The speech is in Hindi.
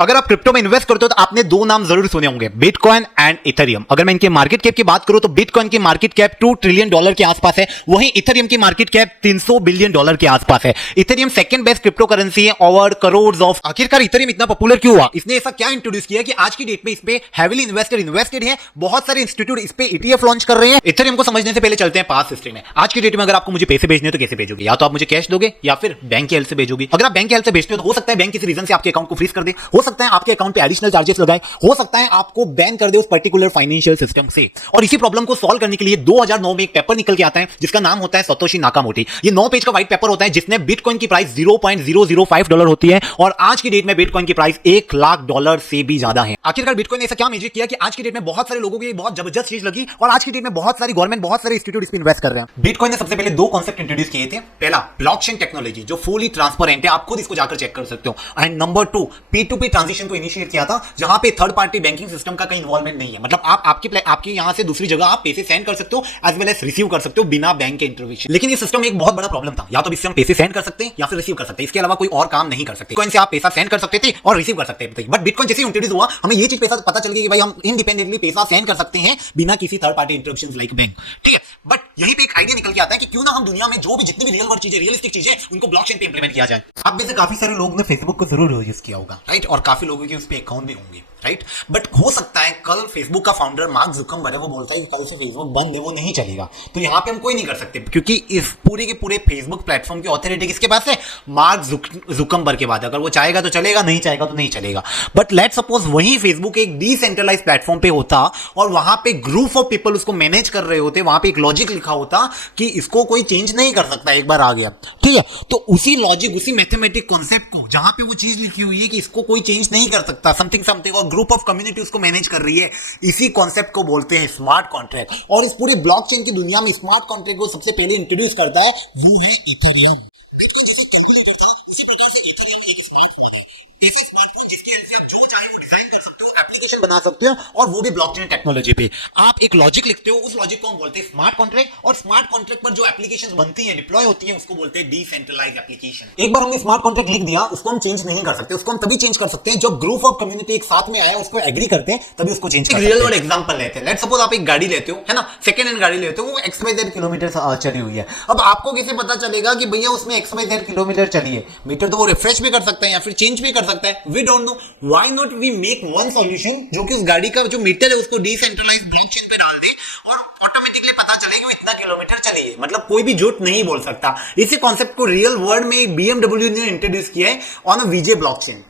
अगर आप क्रिप्टो में इन्वेस्ट करते हो तो आपने दो नाम जरूर सुने होंगे, बिटकॉइन एंड इथेरियम। अगर मैं इनके मार्केट कैप की बात करूं तो बिटकॉइन की मार्केट कैप $2 ट्रिलियन के आसपास है, वहीं इथेरियम की मार्केट कैप $300 बिलियन के आसपास है। Ethereum second best crypto currency है ओवर करोड़ ऑफ। आखिरकार इथेरियम इतना पॉपुलर क्यों हुआ? इसने ऐसा क्या इंट्रोड्यूस किया कि आज की डेट में इस पे हैवीली इन्वेस्टेड है, बहुत सारे इंस्टीट्यूट इस पे ईटीएफ लॉन्च कर रहे हैं। इथेरियम को समझने से पहले चलते हैं पास्ट हिस्ट्री में। आज की डेट में अगर आपको मुझे पैसे भेजने तो कैसे भेजोगे? या तो आप मुझे कैश दोगे या फिर बैंक के हेल्प से भेजोगे। अगर आप बैंक के हेल्प से भेजते हो तो हो सकता है बैंक किसी रीजन से आपके अकाउंट को फ्रीज कर दे, हो सकता है आपके अकाउंट पे एडिशनल चार्जेस लगाए, हो सकता है आपको बैन कर दे उस पर्टिकुलर फाइनेंशियल सिस्टम से। और इसी प्रॉब्लम को सॉल्व करने के लिए 2009 में एक पेपर निकल के आता है जिसका नाम होता है सतोशी नाकामोटो। ये 9 पेज का व्हाइट पेपर होता है जिसमें बिटकॉइन की प्राइस $0.005 होती है और आज की डेट में बिटकॉइन की प्राइस $1,00,000 से भी ज्यादा है। आखिरकार बिटकॉइन ने ऐसा क्या मैजिक किया कि आज की डेट में बहुत सारे लोगों को ये बहुत जबरदस्त चीज लगी और आज की डेट में बहुत सारी गवर्नमेंट, बहुत सारे इंस्टीट्यूट इस पे इन्वेस्ट कर रहे हैं। बिटकॉइन ने सबसे पहले दो कॉन्सेप्ट इंट्रोड्यूस किए थे। पहला ब्लॉकचेन टेक्नोलॉजी जो फुली ट्रांसपेरेंट है, आप खुद इसको जाकर चेक कर सकते हो। एंड नंबर 2 P2P ट्रांजिशन को इनिशिएट किया था जहां पे थर्ड पार्टी बैंकिंग सिस्टम का कहीं इन्वॉल्वमेंट नहीं है। मतलब आप आपके यहां से दूसरी जगह आप पैसे सेंड कर सकते हो एज वेल एज रिसीव कर सकते हो बिना बैंक के इंटरवेंशन। लेकिन ये सिस्टम में एक बहुत बड़ा प्रॉब्लम था, या तो इससे हम पैसे सेंड कर सकते हैं या फिर रिसीव कर सकते हैं, इसके अलावा कोई और काम नहीं कर सकते। बिटकॉइन से आप पैसा सेंड कर सकते थे और रिसीव कर सकते थे, बट बिटकॉइन जैसे इंट्रोड्यूस हुआ हमें ये चीज पता चल गई कि भाई हम इंडिपेंडेंटली पैसा सेंड कर सकते हैं बिना किसी third party interruptions like bank. ठीक है, बट यहीं पे एक आइडिया निकल के आता है कि क्यों ना हम दुनिया में जो भी जितनी भी रियल वर्ल्ड चीजें, रियलिस्टिक चीजें, उनको ब्लॉकचेन पे इंप्लीमेंट किया जाए। आप में से काफी सारे लोगों ने फेसबुक को जरूर यूज किया होगा, राइट? और काफी लोगों के उस पे अकाउंट भी होंगे, राइट? बट हो सकता है कल फेसबुक का फाउंडर मार्क जुकरबर्ग है, वो बोलता है कि कल से फेसबुक बंद है, वो नहीं चलेगा। तो यहाँ पे हम कोई नहीं कर सकते क्योंकि इस पूरे के पूरे फेसबुक प्लेटफॉर्म की ऑथोरिटी किसके पास है? मार्क जुकरबर्ग के बाद। अगर वो चाहेगा तो चलेगा, नहीं चाहेगा तो नहीं चलेगा। बट लेट सपोज वही फेसबुक एक डिसेंट्रलाइज प्लेटफॉर्म पे होता और वहां पे ग्रुप ऑफ पीपल उसको मैनेज कर रहे होते, वहां पे एक लॉजिक लिखा होता कि इसको कोई चेंज नहीं कर सकता, एक बार आ गया, ठीक है? तो उसी लॉजिक, उसी मैथमेटिक कॉन्सेप्ट को जहां पे वो चीज लिखी हुई है कि इसको कोई चेंज नहीं कर सकता, समथिंग समथिंग, और ग्रुप ऑफ कम्युनिटी उसको मैनेज कर रही है, इसी कॉन्सेप्ट को बोलते हैं स्मार्ट कॉन्ट्रैक्ट। और इस पूरे ब्लॉकचेन की दुनिया में स्मार्ट कॉन्ट्रैक्ट को सबसे पहले इंट्रोड्यूस करता है वो है इथेरियम। बिटकॉइन जैसे कैलकुलेटर था उसी प्रकार से इथेरियम एक स्मार्टफोन है, ऐसा स्मार्टफोन जिसके हेल्प से आप जो चाहे वो डिजाइन कर सकते हो, एप्लीकेशन बना सकते हो, और वो भी ब्लॉकचेन टेक्नोलॉजी पे। आप एक लॉजिक लिखते हो, उस लॉजिक को हम बोलते हैं स्मार्ट कॉन्ट्रैक्ट, और स्मार्ट कॉन्ट्रैक्ट पर जो एप्लीकेशंस बनती हैं, डिप्लॉय होती हैं, उसको बोलते हैं डिसेंट्रलाइज्ड एप्लीकेशन। एक बार हमने स्मार्ट कॉन्ट्रैक्ट लिख दिया, उसको हम चेंज नहीं कर सकते। उसको हम तभी चेंज कर सकते हैं जब ग्रुप ऑफ कम्युनिटी एक साथ में आया, उसको एग्री करते हैं, तभी उसको चेंज कर सकते हैं। रियल वर्ल्ड एग्जांपल लेते हैं। लेट्स सपोज आप एक गाड़ी लेते हो, है ना, सेकंड हैंड गाड़ी लेते हो, वो XYZ किलोमीटर चली हुई है। अब आपको कैसे पता चलेगा कि भैया उसमें XYZ किलोमीटर चली है? मीटर तो वो रिफ्रेश भी कर सकता है या फिर चेंज भी कर सकता है, we don't know. Why not we make one solution जो कि उस गाड़ी का जो मीटर है उसको डिसेंट्रलाइज्ड ब्लॉकचेन पे डाल दे और ऑटोमेटिकली पता चले कि वो इतना किलोमीटर चली है। मतलब कोई भी झूठ नहीं बोल सकता। इसी कॉन्सेप्ट को रियल वर्ल्ड में BMW ने इंट्रोड्यूस किया है ऑन अ VJ ब्लॉकचेन।